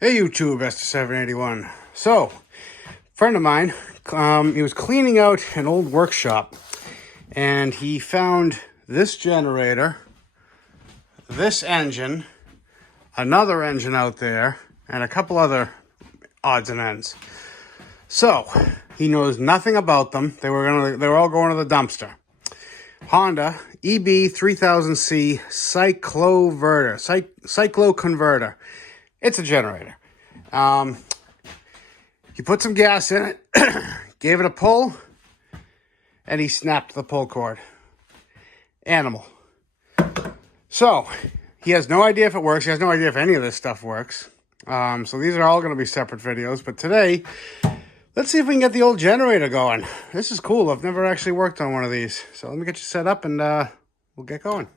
Hey YouTube, Esther781. So, friend of mine, he was cleaning out an old workshop and he found this generator, this engine, another engine out there, and a couple other odds and ends. So, he knows nothing about them. They were all going to the dumpster. Honda EB3000C cyclo-converter. It's a generator. He put some gas in it, gave it a pull, and he snapped the pull cord. Animal. So, he has no idea if it works. He has no idea if any of this stuff works. So these are all going to be separate videos. But today, let's see if we can get the old generator going. This is cool. I've never actually worked on one of these. So let me get you set up and we'll get going.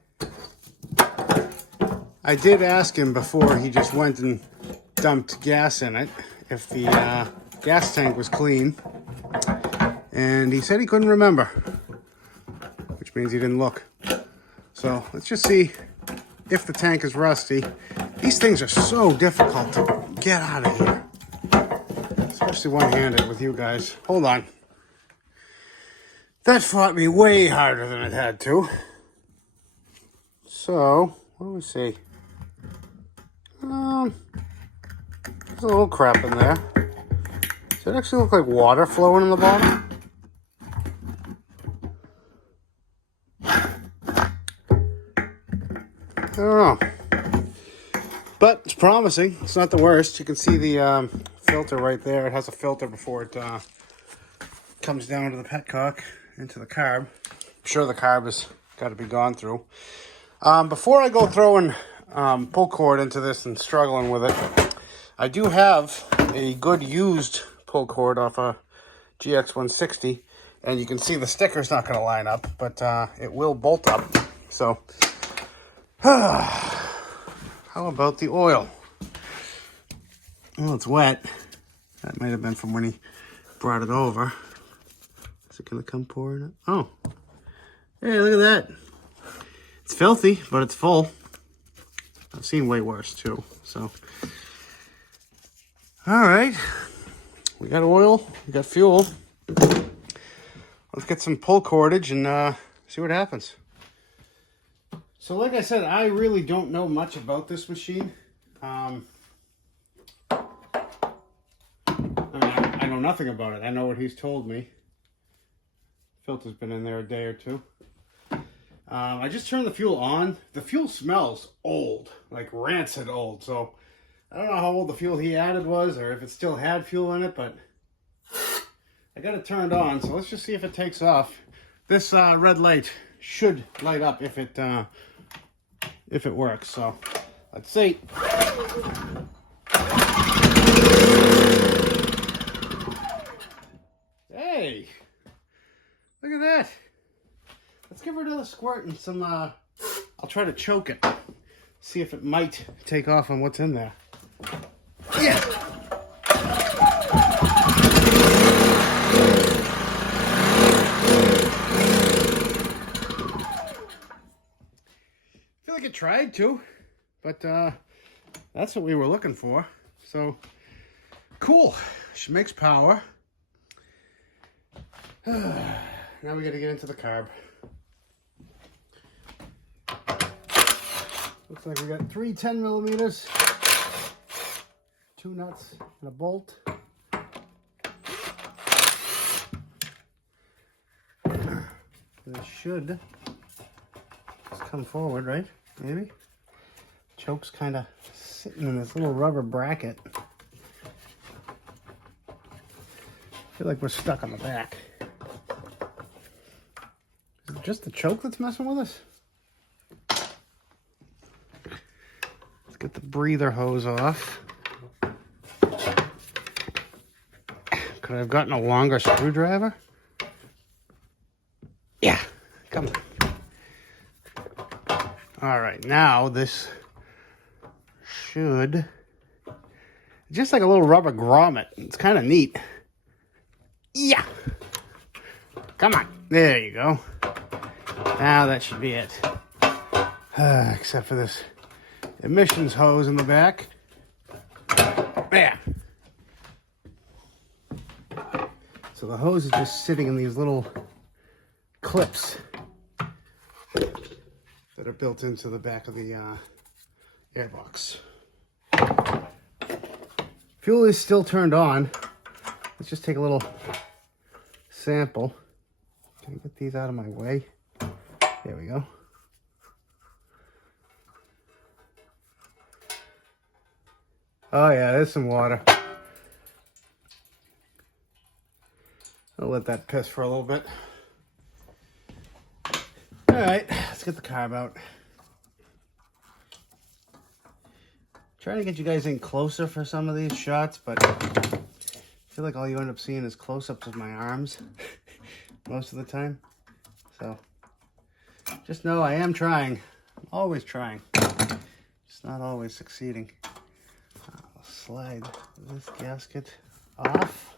I did ask him before he just went and dumped gas in it if the gas tank was clean, and he said he couldn't remember, which means he didn't look. So let's just see if the tank is rusty. These things are so difficult to get out of here, especially one-handed with you guys. Hold on. That fought me way harder than it had to. So what do we see? There's a little crap in there. Does it actually look like water flowing in the bottom? I don't know. But it's promising. It's not the worst. You can see the filter right there. It has a filter before it comes down to the petcock into the carb. I'm sure the carb has got to be gone through. Before I go throwing pull cord into this and struggling with it, I do have a good used pull cord off a GX160, and you can see the sticker's not going to line up, but it will bolt up. So, how about the oil? Well, it's wet. That might have been from when he brought it over. Is it going to come pouring it? Oh, hey, look at that. It's filthy, but it's full. I've seen way worse too, so. All right, we got oil, we got fuel. Let's get some pull cordage and see what happens. So like I said, I really don't know much about this machine. I know nothing about it. I know what he's told me. Filter's been in there a day or two. I just turned the fuel on. The fuel smells old, like rancid old. So I don't know how old the fuel he added was or if it still had fuel in it, but I got it turned on. So let's just see if it takes off. This red light should light up if it works. So let's see. Hey, look at that. Let's give her another squirt and some, I'll try to choke it. See if it might take off on what's in there. Yeah. I feel like it tried to, but that's what we were looking for. So, cool. She makes power. Now we got to get into the carb. Looks like we got 3 10 millimeters, 2 nuts, and a bolt. This should just come forward, right? Maybe? Choke's kind of sitting in this little rubber bracket. I feel like we're stuck on the back. Is it just the choke that's messing with us? Get the breather hose off. Could I have gotten a longer screwdriver? Yeah, come on. All right, now this should, just like a little rubber grommet. It's kind of neat. Yeah, come on. There you go. Now that should be it. Except for this emissions hose in the back. There. So the hose is just sitting in these little clips that are built into the back of the airbox. Fuel is still turned on. Let's just take a little sample. Can I get these out of my way? There we go. Oh yeah, there's some water. I'll let that piss for a little bit. All right, let's get the carb out. Trying to get you guys in closer for some of these shots, but I feel like all you end up seeing is close-ups of my arms most of the time. So just know I am trying. I'm always trying. Just not always succeeding. I'll slide this gasket off.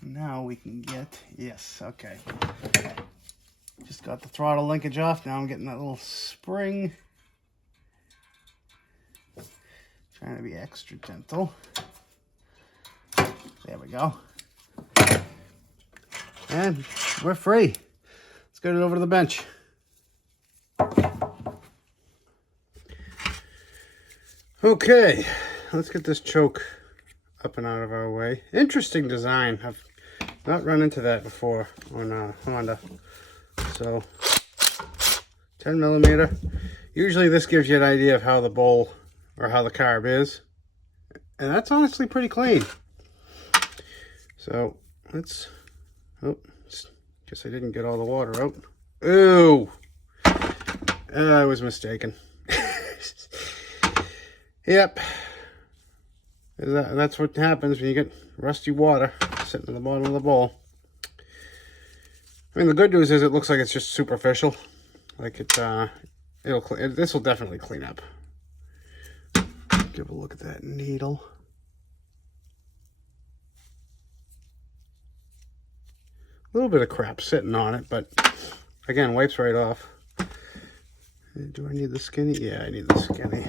Now we can get, yes, okay. Just got the throttle linkage off. Now I'm getting that little spring. Trying to be extra gentle. There we go. And we're free. Let's get it over to the bench. Okay, let's get this choke up and out of our way. Interesting design. I've not run into that before on Honda. So 10 millimeter. Usually this gives you an idea of how the bowl or how the carb is. And that's honestly pretty clean. So let's, oh, guess I didn't get all the water out. Ooh, I was mistaken. Yep. That's what happens when you get rusty water sitting at the bottom of the bowl. I mean, the good news is it looks like it's just superficial. Like this will definitely clean up. Give a look at that needle. A little bit of crap sitting on it, but again, wipes right off. Do I need the skinny? Yeah, I need the skinny.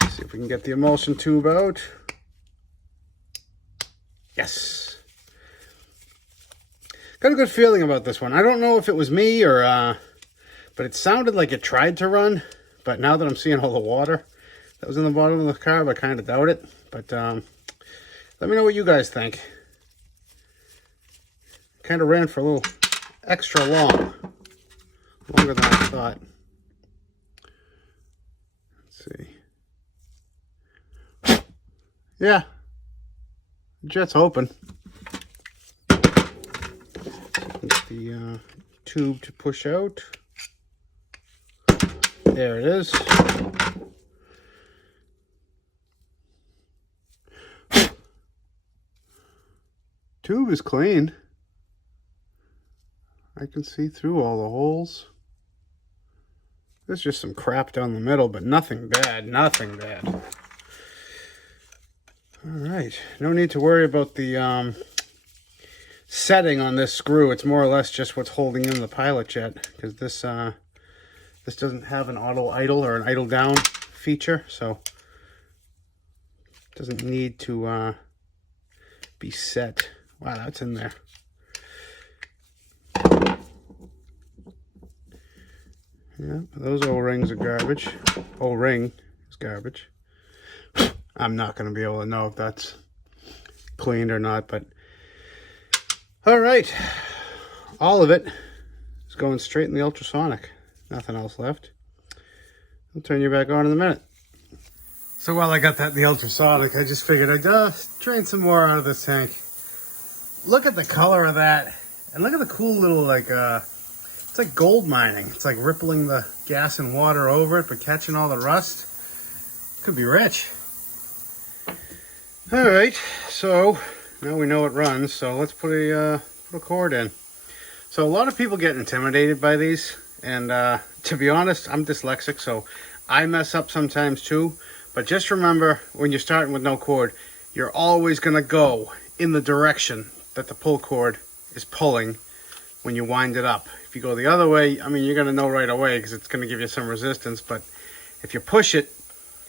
Let's see if we can get the emulsion tube out. Yes. Got a good feeling about this one. I don't know if it was me or, but it sounded like it tried to run. But now that I'm seeing all the water that was in the bottom of the carb, I kind of doubt it. But let me know what you guys think. Kind of ran for a little extra long. Longer than I thought. Let's see. Yeah. Jet's open. Get the tube to push out. There it is. Tube is clean. I can see through all the holes. There's just some crap down the middle, but nothing bad, nothing bad. All right, no need to worry about the setting on this screw. It's more or less just what's holding in the pilot jet, because this doesn't have an auto idle or an idle down feature, so it doesn't need to be set. Wow, that's in there. Yeah, those O-rings are garbage. O-ring is garbage. I'm not going to be able to know if that's cleaned or not, but all right. All of it is going straight in the ultrasonic. Nothing else left. I'll turn you back on in a minute. So while I got that in the ultrasonic, I just figured I'd drain some more out of this tank. Look at the color of that. And look at the cool little, like, it's like gold mining. It's like rippling the gas and water over it, but catching all the rust. Could be rich. All right, so now we know it runs. So let's put a cord in. So a lot of people get intimidated by these, and to be honest, I'm dyslexic, so I mess up sometimes too. But just remember, when you're starting with no cord, you're always gonna go in the direction that the pull cord is pulling when you wind it up. If you go the other way, I mean, you're going to know right away because it's going to give you some resistance. But if you push it,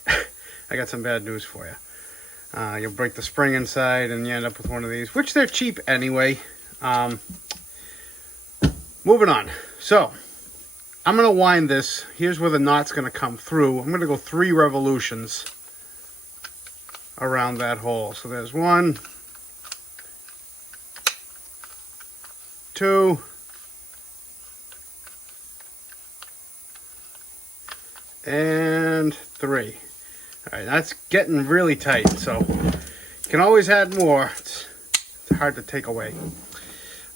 I got some bad news for you. You'll break the spring inside and you end up with one of these, which they're cheap anyway. Moving on. So, I'm going to wind this. Here's where the knot's going to come through. I'm going to go 3 revolutions around that hole. So there's 1, 2, and 3. All right, that's getting really tight, so you can always add more. It's hard to take away.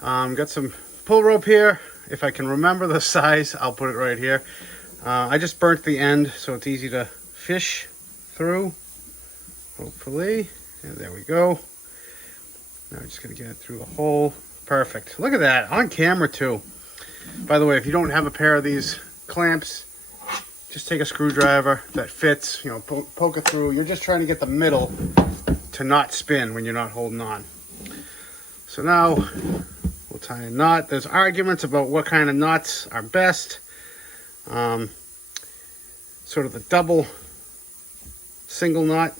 Got some pull rope here. If I can remember the size, I'll put it right here. I just burnt the end, so it's easy to fish through, hopefully. And there we go. Now I'm just going to get it through the hole. Perfect. Look at that, on camera too. By the way, if you don't have a pair of these clamps, just take a screwdriver that fits, you know, poke it through. You're just trying to get the middle to not spin when you're not holding on. So now we'll tie a knot. There's arguments about what kind of knots are best. Sort of the double single knot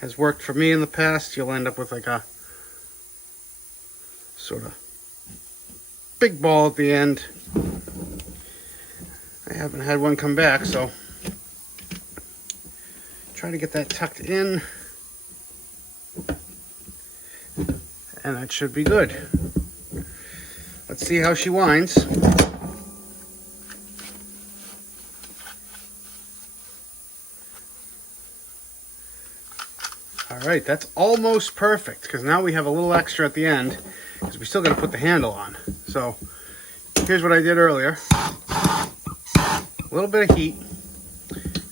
has worked for me in the past. You'll end up with like a sort of big ball at the end. I haven't had one come back, so try to get that tucked in, and that should be good. Let's see how she winds. All right, that's almost perfect, because now we have a little extra at the end, because we still got to put the handle on. So here's what I did earlier. A little bit of heat,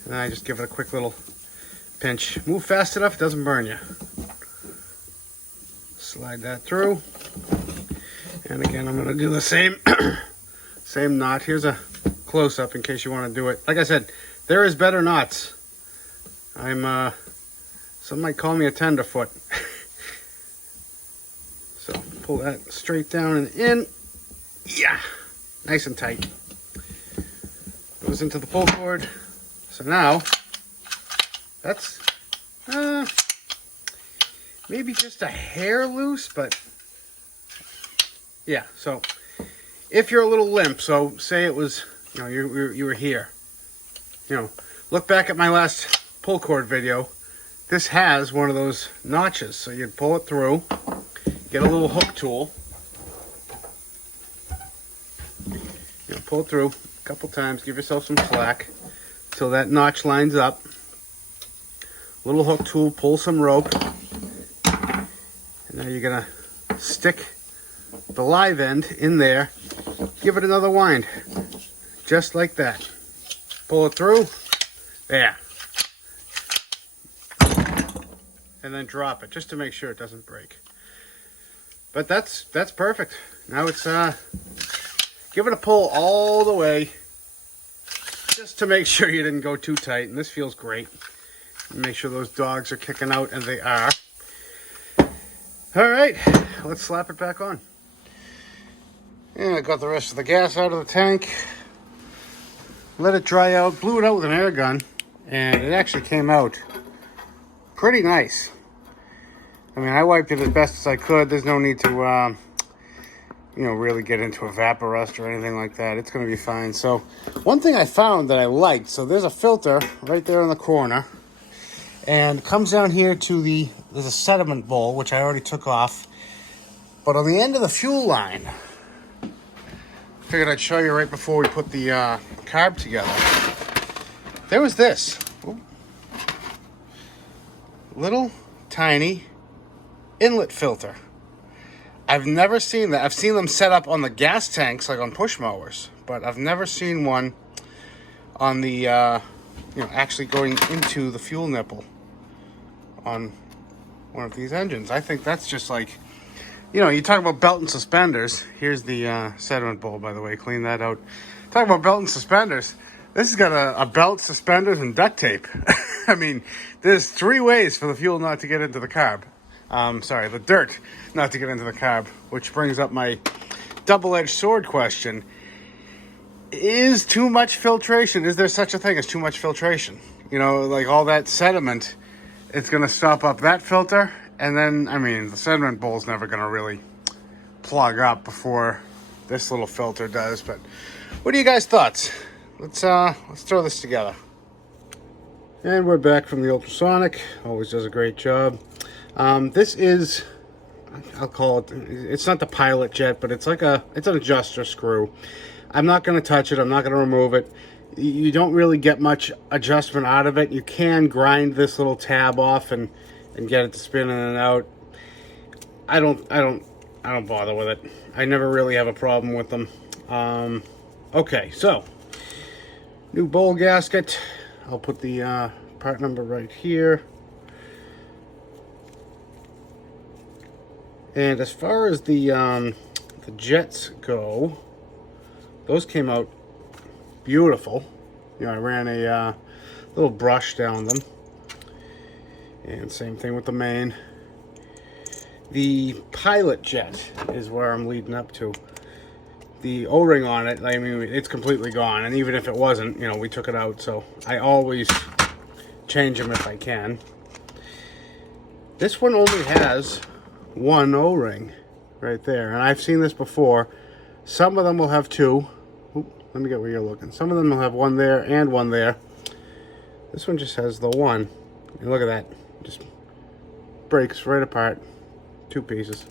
and I just give it a quick little pinch. Move fast enough, it doesn't burn you. Slide that through, and again I'm going to do the same same knot. Here's a close-up in case you want to do it. Like I said, there is better knots. Some might call me a tenderfoot. So pull that straight down and in. Yeah, nice and tight. Goes into the pull cord. So now that's maybe just a hair loose, but yeah. So if you're a little limp, so say it was, you know, you were here, you know, look back at my last pull cord video. This has one of those notches, so you'd pull it through, get a little hook tool, you know, pull it through a couple times, give yourself some slack till that notch lines up. Little hook tool, pull some rope, and now you're gonna stick the live end in there, give it another wind, just like that. Pull it through, there. And then drop it just to make sure it doesn't break. But that's perfect. Now it's give it a pull all the way just to make sure you didn't go too tight, and this feels great. Make sure those dogs are kicking out, and they are. All right, let's slap it back on. And I got the rest of the gas out of the tank, let it dry out, blew it out with an air gun, and it actually came out pretty nice. I mean, I wiped it as best as I could. There's no need to, you know, really get into a Vaporust or anything like that. It's going to be fine. So, one thing I found that I liked, so there's a filter right there in the corner, and it comes down here to there's a sediment bowl, which I already took off. But on the end of the fuel line, figured I'd show you right before we put the carb together. There was this. Ooh. Little tiny inlet filter. I've never seen that. I've seen them set up on the gas tanks, like on push mowers, but I've never seen one on the, you know, actually going into the fuel nipple on one of these engines. I think that's just like, you know, you talk about belt and suspenders. Here's the sediment bowl, by the way. Clean that out. Talk about belt and suspenders. This has got a belt, suspenders, and duct tape. I mean, there's 3 ways for the fuel not to get into the carb. Sorry, the dirt not to get into the carb, which brings up my double-edged sword question. Is too much filtration, is there such a thing as too much filtration? You know, like all that sediment, it's going to stop up that filter. And then, I mean, the sediment bowl's never going to really plug up before this little filter does. But what are you guys' thoughts? Let's throw this together. And we're back from the ultrasonic. Always does a great job. This is, I'll call it, it's not the pilot jet, but it's an adjuster screw. I'm not going to touch it. I'm not going to remove it. You don't really get much adjustment out of it. You can grind this little tab off and get it to spin in and out. I don't bother with it. I never really have a problem with them. Okay, so new bowl gasket. I'll put the part number right here. And as far as the jets go, those came out beautiful. You know, I ran a little brush down them. And same thing with the main. The pilot jet is where I'm leading up to. The O-ring on it, I mean, it's completely gone. And even if it wasn't, you know, we took it out. So I always change them if I can. This one only has one O-ring right there. And I've seen this before. Some of them will have two. Let me get where you're looking. Some of them will have one there and one there. This one just has the one. And look at that. Just breaks right apart. Two pieces.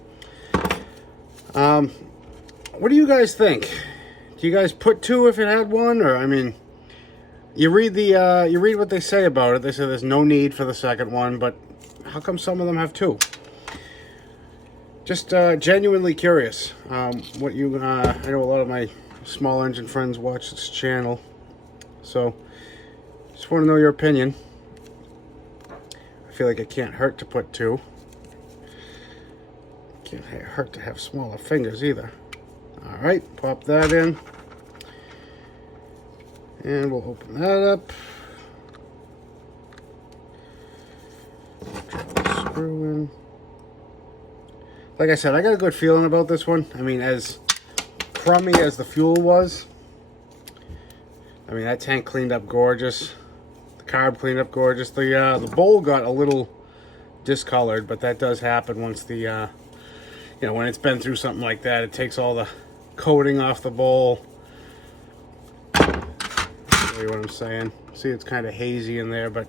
What do you guys think? Do you guys put two if it had one? Or, I mean, you read what they say about it. They say there's no need for the second one, but how come some of them have two? Just genuinely curious. What you, I know a lot of my small engine friends watch this channel, so just want to know your opinion. I feel like it can't hurt to put two. Can't hurt to have smaller fingers either. All right, pop that in, and we'll open that up. Drop the screw in. Like I said, I got a good feeling about this one. I mean, as crummy as the fuel was, I mean, that tank cleaned up gorgeous. The carb cleaned up gorgeous. The bowl got a little discolored, but that does happen once the, you know, when it's been through something like that. It takes all the coating off the bowl. Show you what I'm saying. See, it's kind of hazy in there, but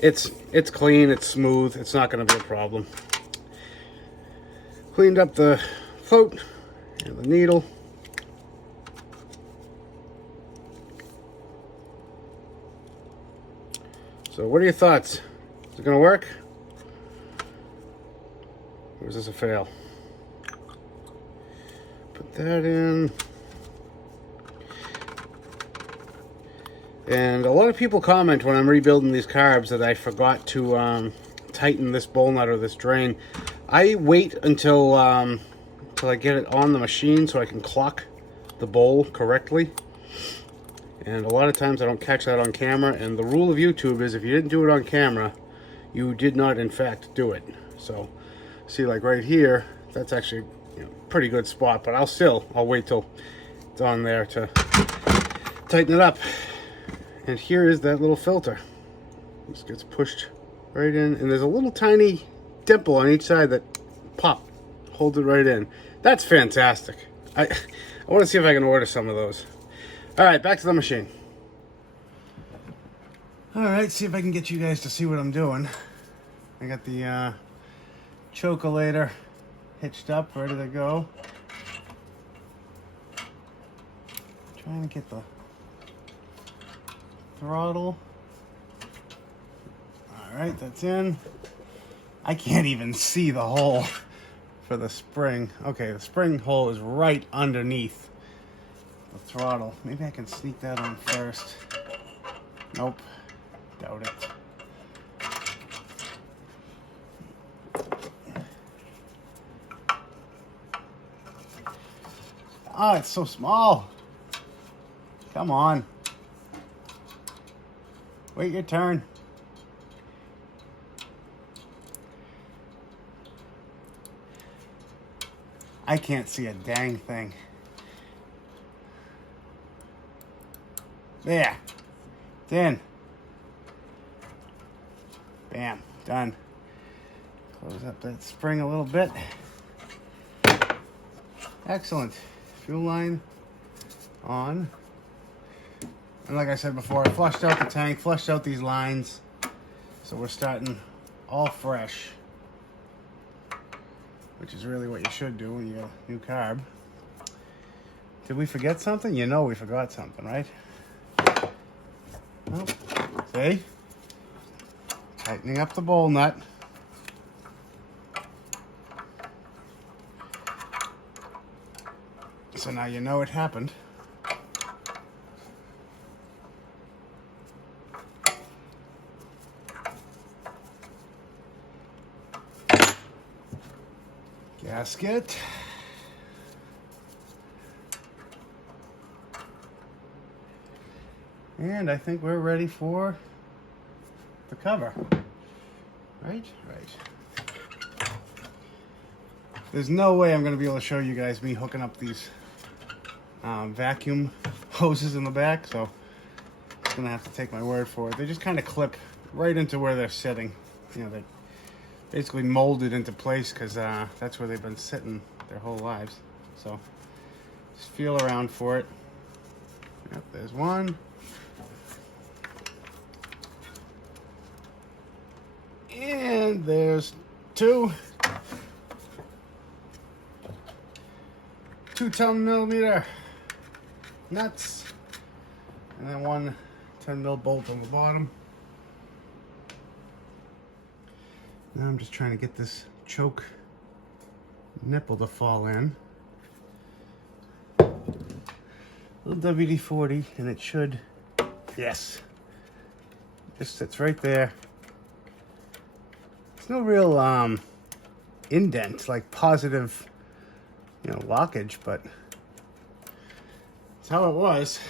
it's clean, it's smooth. It's not going to be a problem. Cleaned up the float and the needle. So what are your thoughts? Is it going to work? Or is this a fail? Put that in. And a lot of people comment when I'm rebuilding these carbs that I forgot to tighten this bowl nut or this drain. I wait until I get it on the machine so I can clock the bowl correctly. And a lot of times I don't catch that on camera. And the rule of YouTube is if you didn't do it on camera, you did not in fact do it. So see, like right here, that's actually, you know, pretty good spot. But I'll wait till it's on there to tighten it up. And here is that little filter. This gets pushed right in, and there's a little tiny dimple on each side that holds it right in. That's fantastic. I want to see if I can order some of those. All right, back to the machine. All right, see if I can get you guys to see what I'm doing. I got the chocolator hitched up, ready to go. Trying to get the throttle. All right, that's in. I can't even see the hole for the spring. Okay, the spring hole is right underneath the throttle. Maybe I can sneak that on first. Nope, doubt it. Oh, it's so small. Come on. Wait your turn. I can't see a dang thing. There. It's in. Bam. Done. Close up that spring a little bit. Excellent. Fuel line on. And like I said before, I flushed out the tank, flushed out these lines. So we're starting all fresh, which is really what you should do when you get a new carb. Did we forget something? You know we forgot something, right? Oh, see? Tightening up the bowl nut. So now you know it happened. Gasket. And I think we're ready for the cover. Right? Right. There's no way I'm going to be able to show you guys me hooking up these vacuum hoses in the back, so I'm going to have to take my word for it. They just kind of clip right into where they're sitting. You know, they're basically molded into place because that's where they've been sitting their whole lives. So just feel around for it. Yep, there's one. And there's two. 2 10mm nuts. And then one 10mm bolt on the bottom. Now I'm just trying to get this choke nipple to fall in. Little WD-40, and it should, yes. Just sits right there. There's no real indent, like positive, you know, lockage, but it's how it was.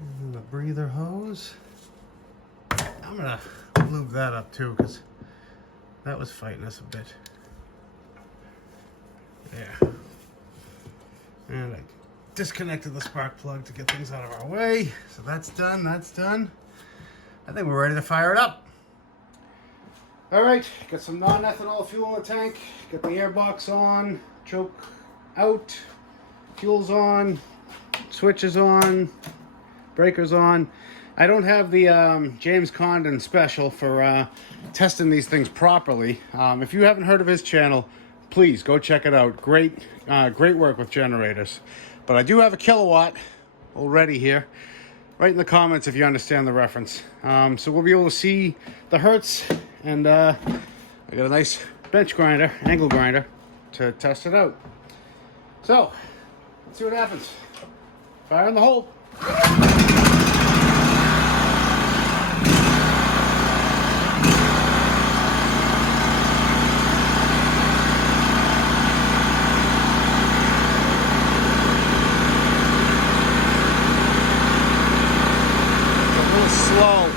And then the breather hose. I'm gonna lube that up too, because that was fighting us a bit. There. And I disconnected the spark plug to get things out of our way. So that's done, that's done. I think we're ready to fire it up. All right, got some non-ethanol fuel in the tank. Got the air box on, choke out, fuel's on, switches on, breakers on. I don't have the James Condon special for testing these things properly. If you haven't heard of his channel, please go check it out. Great work with generators. But I do have a kilowatt already here. Write in the comments if you understand the reference. So we'll be able to see the hertz, and I got a nice bench grinder, angle grinder, to test it out. So let's see what happens. Fire in the hole. Slow.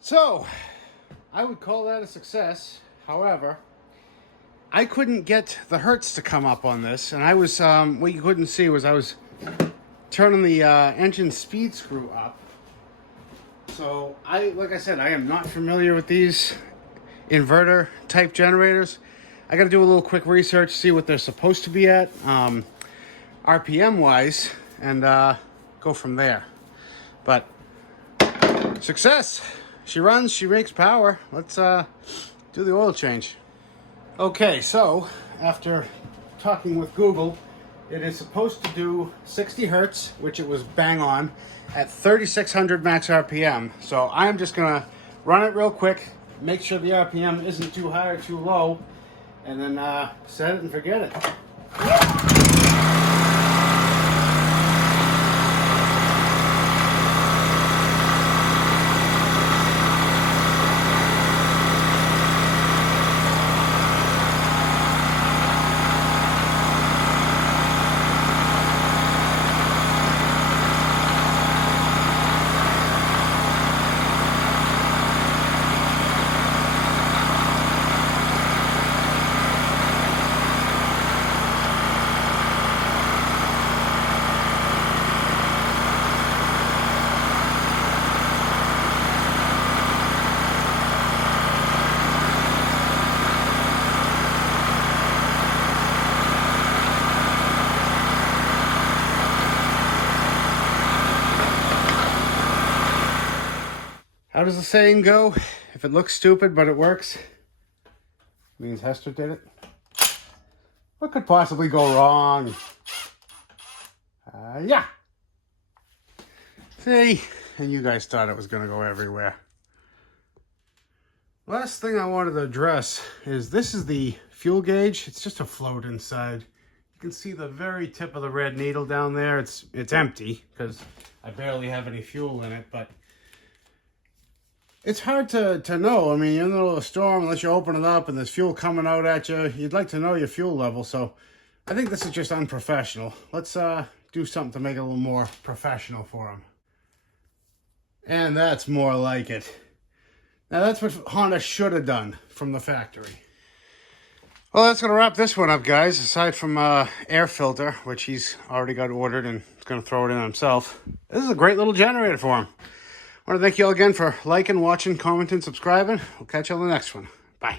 So, I would call that a success. However, I couldn't get the hertz to come up on this, and I was, what you couldn't see was I was turning the engine speed screw up. So, like I said, I am not familiar with these inverter type generators. I got to do a little quick research, see what they're supposed to be at, RPM wise, and go from there. But success. She runs, she makes power. Let's do the oil change. Okay, so after talking with Google, it is supposed to do 60 hertz, which it was bang on, at 3,600 max RPM. So I'm just gonna run it real quick, make sure the RPM isn't too high or too low, and then set it and forget it. How does the saying go? If it looks stupid but it works, it means Hester did it. What could possibly go wrong? Yeah. See, and you guys thought it was going to go everywhere. Last thing I wanted to address is this is the fuel gauge. It's just a float inside. You can see the very tip of the red needle down there. It's empty because I barely have any fuel in it, but it's hard to know. I mean, you're in the middle of a storm, unless you open it up and there's fuel coming out at you. You'd like to know your fuel level, so I think this is just unprofessional. Let's do something to make it a little more professional for them. And that's more like it. Now, that's what Honda should have done from the factory. Well, that's going to wrap this one up, guys. Aside from air filter, which he's already got ordered and is going to throw it in himself. This is a great little generator for him. I want to thank you all again for liking, watching, commenting, subscribing. We'll catch you on the next one. Bye.